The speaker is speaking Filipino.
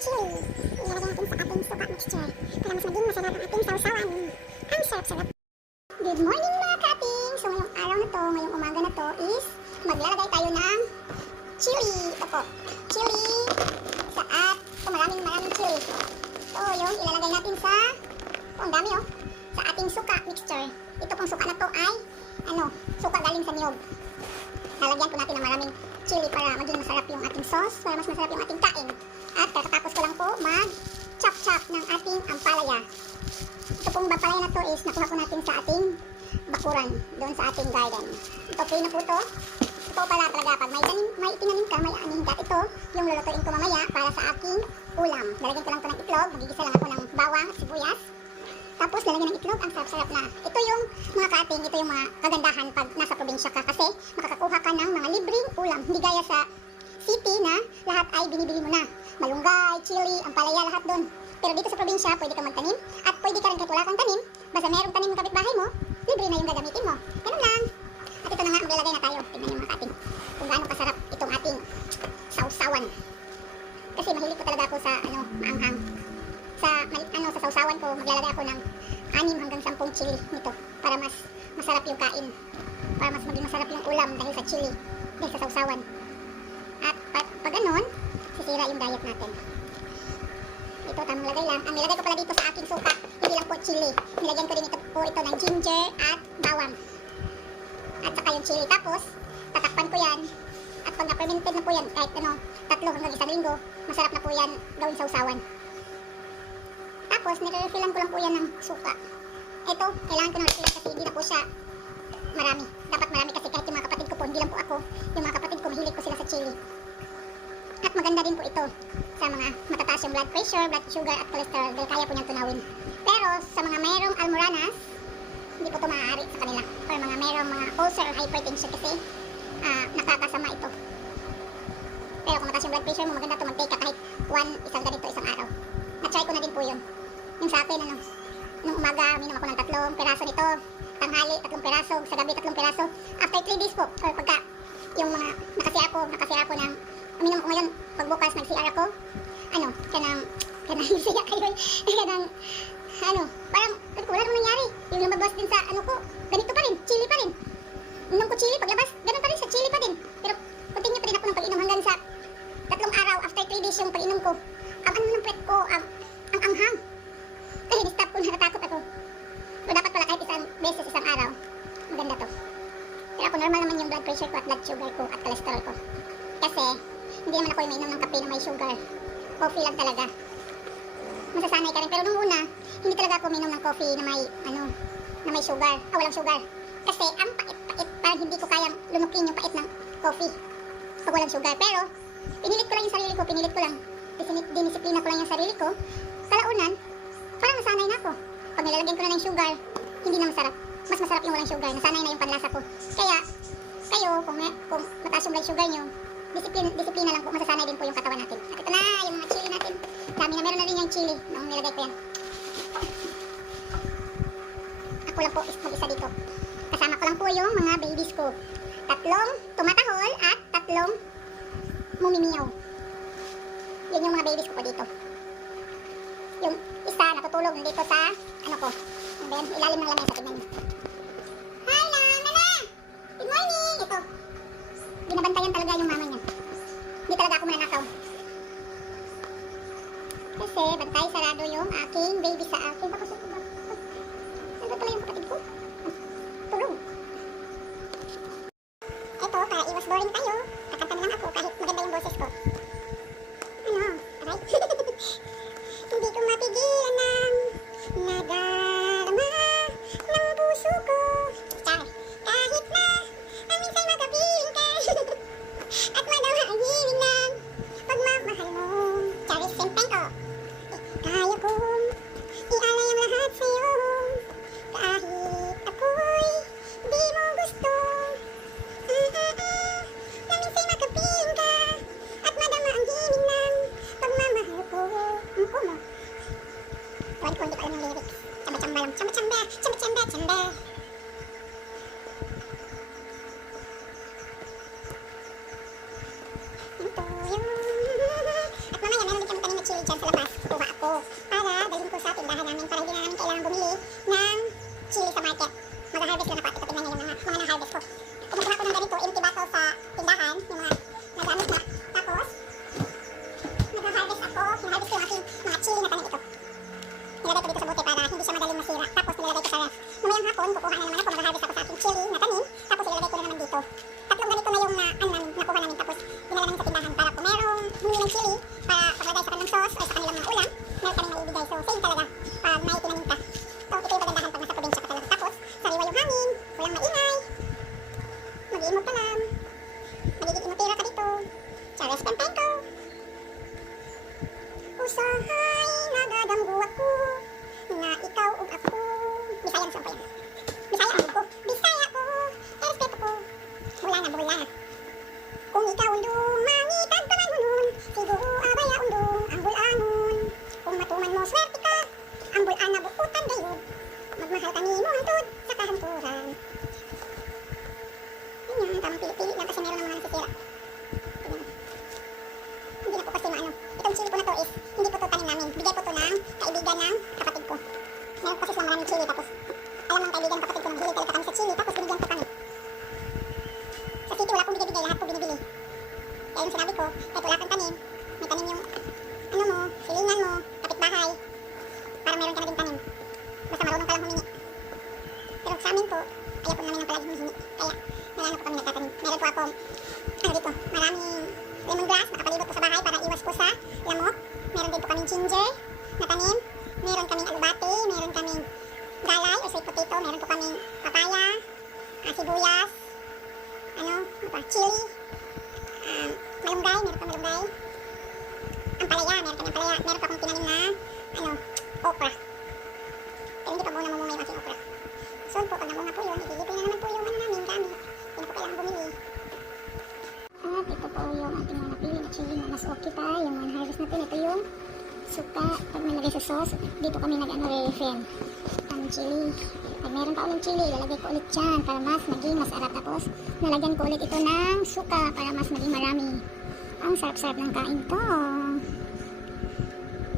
chili. Ilalagay natin sa ating suka mixture para mas maging masarap ang ating sausawan. Ang sarap-sarap. Good morning mga ka-ating! So ngayong araw na to, ngayong umaga na to is maglalagay tayo ng chili. Ito po, chili sa at maraming chili. So yung ilalagay natin sa, ang dami sa ating suka mixture. Ito pong suka na to ay suka galing sa niyog. Lalagyan po natin ng maraming chili para maging masarap yung ating sauce, para mas masarap yung ating kain. At kakatapos ko lang po mag-chop-chop ng ating ampalaya. Ito pong ampalaya na to is nakuha po natin sa ating bakuran, doon sa ating garden. Ito free na po to. Ito pala talaga pag may itinanim ka, may anihin ka. Ito yung lulutuin ko mamaya para sa aking ulam. Lalagyan ko lang po ng itlog, magigisa lang ako ng bawang at sibuyas. Tapos lalagyan ng itlog, ang sarap-sarap na. Ito yung mga ka-ating, ito yung mga kagandahan pag nasa probinsya ka kasi makakakuha ka ng mga libreng ulam. Hindi gaya sa city na lahat ay binibili mo na. Malunggay, chili, ampalaya, lahat doon. Pero dito sa probinsya, pwede kang magtanim at pwede ka rin kahit wala kang tanim. Basta mayroong tanim ng kapitbahay mo, libre na yung gagamitin mo. Ganun lang. At ito na nga, maglalagay na tayo. Tingnan yung mga ka-ating kung gaano kasarap itong ating sausawan. Kasi mahilig ko talaga ako sa maanghang. Sa sausawan ko, maglalagay ako ng 6 hanggang 10 chili nito para mas masarap yung kain. Para mas maging masarap yung ulam dahil sa chili, dahil sa sausawan. At pag ganon, sisira yung diet natin. Ito, tamang lagay lang. Ang nilagay ko pala dito sa aking suka, hindi lang po chili. Nilagyan ko din ito ng ginger at bawang. At saka yung chili. Tapos, tatakpan ko yan. At pag na-fermented na po yan, kahit 3 hanggang 1 linggo, masarap na po yan gawin sausawan. Tapos, nire-refillan ko lang po yan ng suka. Ito, kailangan ko na refillan kasi hindi na po siya marami. Dapat marami kasi kahit yung mga kapatid ko po, hindi lang po ako. Yung mga kapatid ko, mahilig ko sila sa chili. At maganda din po ito sa mga matataas yung blood pressure, blood sugar at cholesterol dahil kaya po niyang tunawin. Pero sa mga mayroong almoranas, hindi po ito maaari sa kanila. Or mga mayroong mga ulcer or hypertension kasi nakakasama ito. Pero kung mataas yung blood pressure mo, maganda ito mag-take ka kahit isang ganito isang araw. Na-try ko na din po yun. Yung sa akin, nung umaga, minom ako ng 3 peraso nito. Tanghali, 3 peraso. Sa gabi, 3 peraso. After 3 days po, or pagka yung mga nakasira ko ng, minom ko ngayon, pagbukas, nag-CR ako, kanang siya kayo, parang, wala nang nangyari. Yung lumabas din sa, ganito pa rin, chili pa rin. Inom ko chili, paglabas, ganun pa rin sa chili pa din. Pero, continue pa rin ako ng pag-inom hanggang sa 3 araw, after 3 days yung pag-inom ko. Ang ng puwet ko, ang anghang. Kaya di-stop ko, natatakot ako. So, dapat pala kahit isang araw, maganda to. Pero ako, normal naman yung blood pressure ko at blood sugar ko at cholesterol ko. Kasi, hindi naman ako yung mainom ng kape na may sugar. Coffee lang talaga. Masasanay ka rin. Pero nung una, hindi talaga ako mainom ng coffee na may sugar. Walang sugar. Kasi, ang pait-pait. Parang hindi ko kayang lunukin yung pait ng coffee pag walang sugar. Pero, pinilit ko lang yung sarili ko. Dinisiplina ko lang yung sarili ko. Kalaunan, parang nasanay na ako. Pag nilalagyan ko na ng sugar, hindi na masarap. Mas masarap yung walang sugar. Nasanay na yung panlasa ko. Kaya, kayo, kung mataas yung blood sugar nyo, disiplina lang po. Masasanay din po yung katawan natin. At ito na, yung mga chili natin. Dami na, meron na rin yung chili nung nilagay ko yan. Ako lang po mag-isa dito. Kasama ko lang po yung mga babies ko. 3 tumatahol at 3 mumimiyaw. Yun yung mga babies ko po dito. Yung isa natutulog dito sa ilalim ng lamesa. Tignan niyo. Hi Nana! Good morning! Ito. Binabantayan talaga yung mama niya. Hindi talaga ako mananakaw. Kasi bantay sarado yung aking baby sa akin. Tapos ito ba? Nandito pala yung kapatid ko. Tulog. Ito, para iwas boring tayo. Kakanta na lang ako kahit maganda yung boses ko. Aray. Hindi ko mapigilan ng nadarama ng puso ko. Char. Kahit na minsan magabihin ka at madawagin ng pagmamahal mo. Charis Sempenko. Kaya kong Kaya yung sinabi ko, kahit wala kang tanim, may tanim yung ano mo, silingan mo, kapitbahay, para meron ka na din tanim. Basta marunong ka lang humingi. Pero sa amin po, ayaw po namin ng palagi humihingi. Kaya, nalano po kami nagtatanim. Meron po ako, ano dito, maraming lemongrass, nakapalibot po sa bahay para iwas po sa lamok. Meron din po kaming ginger na tanim. Meron kaming alubate, meron kaming galay or sweet potato, meron po kaming papaya, sibuyas, chili, malunggay, meron pa malunggay. Ampalaya, meron kami ampalaya. Meron pa akong tinanim na, okra. Pero hindi pa muna mamunga yung aking okra. So po, pag namunga po yun, ililipin na naman po yung namin, gamit. Hindi na po kailangan bumili. At ito po yung ating mga napili na chili na mas okay pa. Yung one harvest natin, ito yung suka. Pag nilagay sa sauce, dito kami nag-re-refrain. Ang chili. Pag meron pa ulit chili, ilalagay ko ulit dyan para mas maging masarap. Tapos, nalagyan ko ulit ito ng suka para mas maging marami. Ang sarap-sarap ng kain to.